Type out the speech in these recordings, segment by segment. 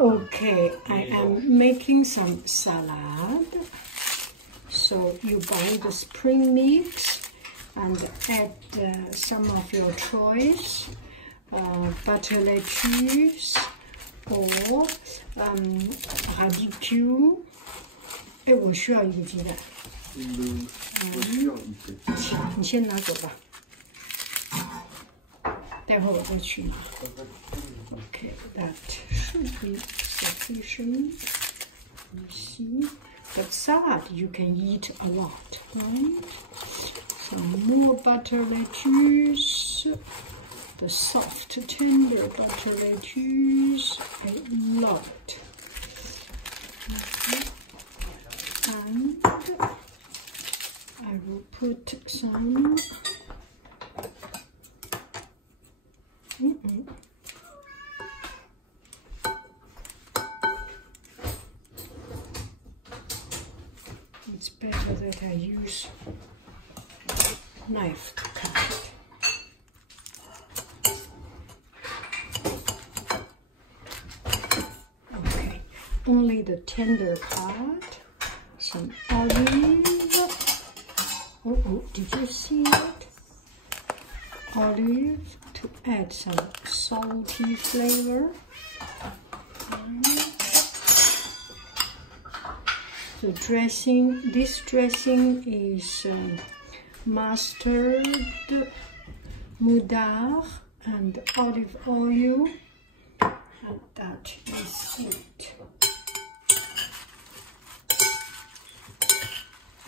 Okay, I am making some salad. So you buy the spring mix and add some of your choice, butter lettuce or radicchio. 哎，我需要一个鸡蛋。我需要一个。你先拿走吧，待会儿我再去拿。Okay, that should be sufficient. You see, but salad you can eat a lot, right? Some more butter lettuce. The soft, tender butter lettuce. I love it. Okay. And I will put some It's better that I use knife to cut it. Okay, only the tender part. Some olive. Oh, did you see that? Olive to add some salty flavor. The dressing, this dressing is mustard, moutarde, and olive oil, and that is it.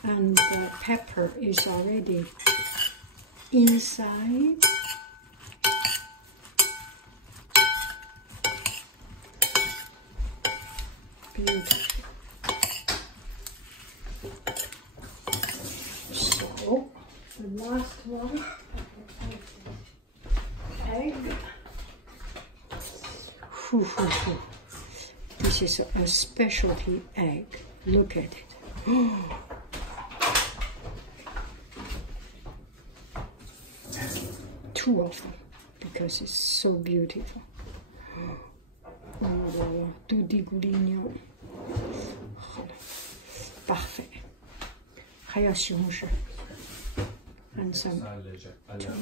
And the pepper is already inside. Beautiful. So the last one, egg. This is a specialty egg. Look at it. Two of them because it's so beautiful. Tout dégoullignon. 好了 parfait. 还要西红柿 and some tomato.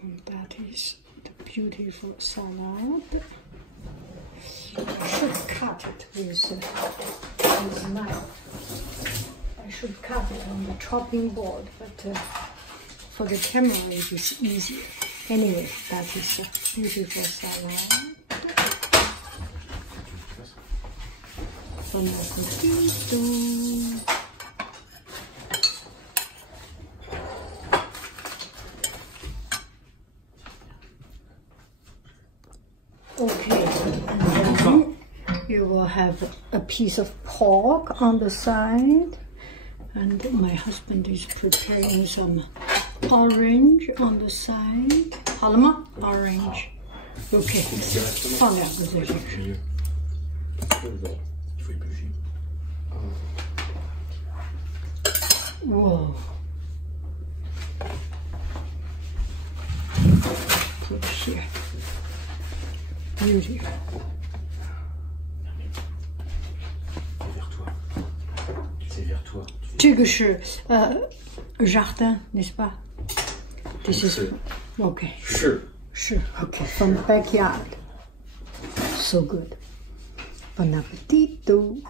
And that is the beautiful salad. I should cut it with a knife. I should cut it on the chopping board, but for the camera it is easier. Anyway, that is a beautiful salad. Bon appetito! Okay, and then you will have a piece of pork on the side, and my husband is preparing some orange on the side. 好了吗？ Orange. Okay, 放两个在这上。Whoa. Put here. Beautiful. C'est vers toi. 这个是jardin, n'est-ce pas? This is okay. 是 okay, from the backyard. So good. Bon appetito.